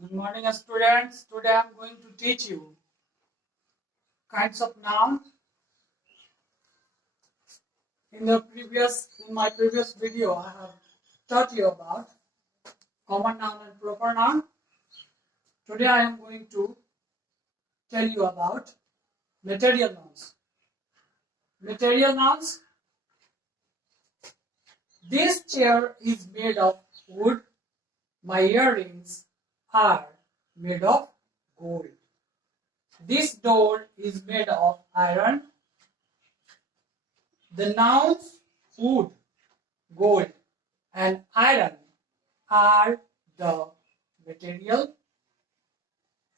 Good morning, students. Today I am going to teach you kinds of noun. In my previous video, I have taught you about common noun and proper noun. Today I am going to tell you about material nouns. Material nouns. This chair is made of wood. My earrings are made of gold. This door is made of iron. The nouns wood, gold, and iron are the material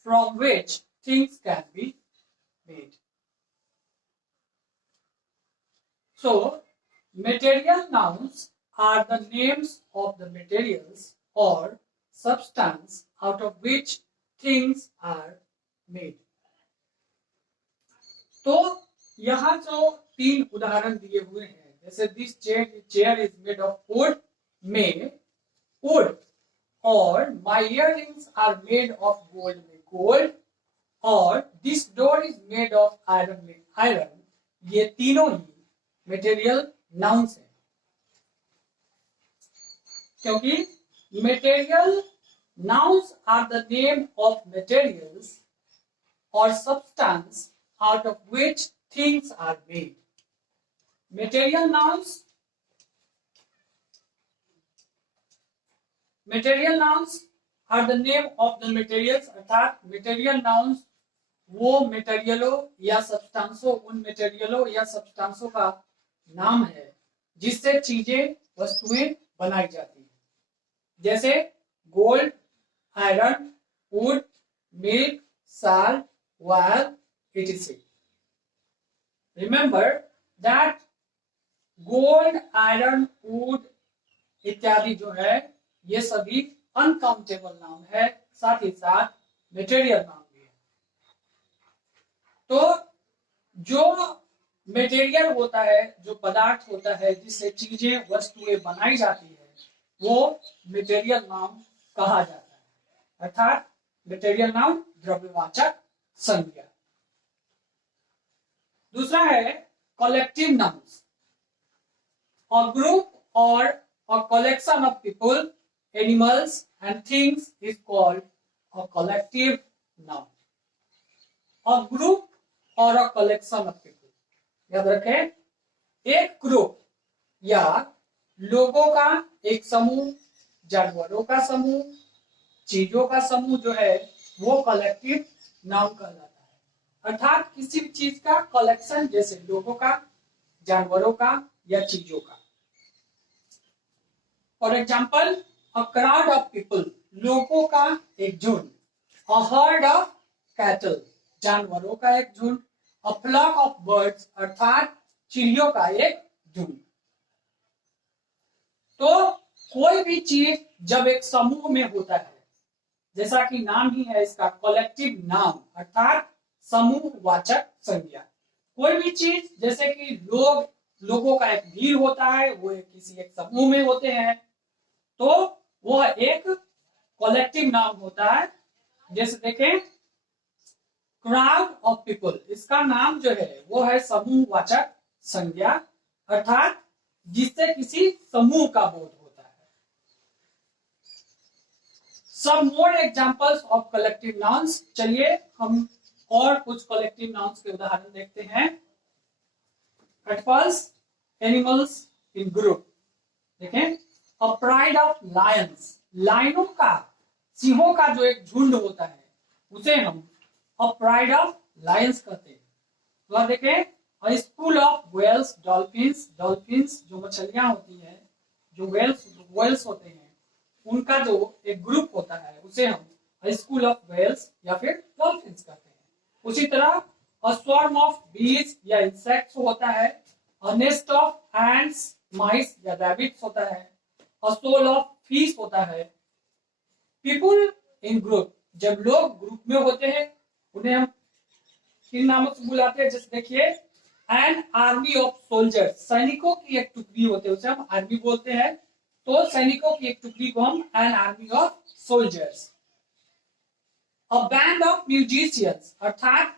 from which things can be made. So, material nouns are the names of the materials or substance out of which things are made. तो यहाँ जो तीन उदाहरण दिए हुए हैं, जैसे this chair is made of wood में वुड, और my earrings are made of gold में गोल्ड, और this door is made of iron में आयरन, ये तीनों ही मटेरियल नाउन्स हैं। क्योंकि material nouns are the name of materials और substance out of which things are made. Material nouns are the name of the materials, अर्थात material nouns वो मटेरियलों या सब्सटेंसों, उन मटेरियलों या सब्सटेंसों का नाम है जिससे चीजें, वस्तुएं बनाई जाती हैं। जैसे gold, iron, would, milk, salt, oil, etc. Remember that gold, iron, wood इत्यादि जो है ये सभी अनकाउंटेबल नाउन है, साथ ही साथ मटेरियल नाउन भी है। तो जो मटेरियल होता है, जो पदार्थ होता है जिससे चीजें, वस्तुएं बनाई जाती है, वो मटेरियल नाउन कहा जाता है, अर्थात मटेरियल नाउन द्रव्यवाचक संज्ञा। दूसरा है collective nouns. A group or a collection of people, animals and things is called a collective noun. A group or a collection of people, याद रखें, एक ग्रुप या लोगों का एक समूह, जानवरों का समूह, चीजों का समूह जो है वो कलेक्टिव नाउन कहलाता है। अर्थात किसी भी चीज का कलेक्शन, जैसे लोगों का, जानवरों का या चीजों का। For example, a crowd of people, लोगों का एक झुंड। अ हर्ड ऑफ कैटल, जानवरों का एक झुंड। अ फ्लॉक ऑफ बर्ड्स, अर्थात चिड़ियों का एक झुंड। तो कोई भी चीज जब एक समूह में होता है, जैसा कि नाम ही है इसका, कलेक्टिव नाउन, अर्थात समूहवाचक संज्ञा। कोई भी चीज, जैसे कि लोगों का एक भीड़ होता है, वो किसी एक समूह में होते हैं, तो वह एक कलेक्टिव नाउन होता है। जैसे देखें, क्राउड ऑफ पीपल, इसका नाम जो है वो है समूहवाचक संज्ञा, अर्थात जिससे किसी समूह का बोध होता है। Some more examples of collective nouns, चलिए हम और कुछ कलेक्टिव नाउन्स के उदाहरण देखते हैं। At first, animals in group, देखें, a pride of lions, लायनों का, सिंहों का जो एक झुंड होता है उसे हम a pride of lions कहते हैं। तो आप देखें, a school of whales, dolphins, dolphins जो मछलियां होती हैं, जो whales होते हैं, उनका जो एक ग्रुप होता है उसे हम a school of whales या फिर dolphins कहते हैं। उसी तरह a swarm of bees या इंसेक्ट्स होता है, a nest of ants, mice या rabbits होता है, a shoal of fish होता है। people in group, जब लोग ग्रुप में होते हैं उन्हें हम किन नामों से बुलाते हैं? जैसे देखिए, an army of soldiers, सैनिकों की एक टुकड़ी होती है, उसे हम आर्मी बोलते हैं। तो सैनिकों की एक टुकड़ी को हम an army of soldiers। A band of musicians अर्थात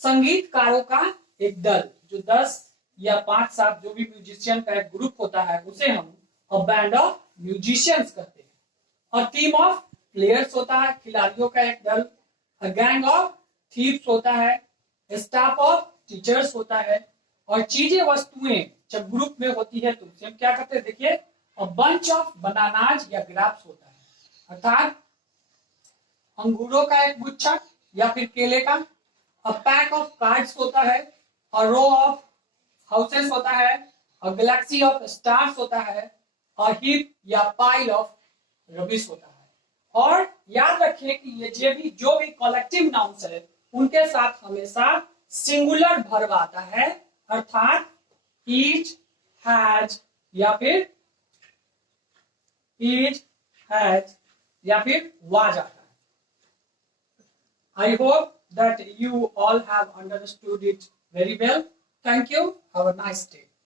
संगीतकारों का एक दल, जो 10 या 5-7 जो भी म्यूजिशियन का एक ग्रुप होता है उसे हम अ बैंड ऑफ म्यूजिशियंस कहते हैं। अ टीम ऑफ प्लेयर्स होता है, खिलाड़ियों का एक दल। अ गैंग ऑफ थीव्स होता है। स्टाफ ऑफ टीचर्स होता है। और चीजें वस्तुएं जब ग्रुप में होती है तो हम क्या करते हैं, देखिए अ बंच ऑफ बनानाज या ग्रेप्स होता है, अर्थात अंगूरों का एक गुच्छा या फिर केले का। अ पैक ऑफ कार्ड्स होता है। अ रो ऑफ हाउसेस होता है। अ गैलेक्सी ऑफ स्टार्स होता है। अ हीप या पाइल ऑफ रबिश होता है। और याद रखिए कि ये जो भी कलेक्टिव नाउन्स है उनके साथ हमेशा सिंगुलर वर्ब आता है, अर्थात ईच, हैज या फिर ईच, हैज या फिर वाज आता है। I hope that you all have understood it very well. Thank you. Have a nice day.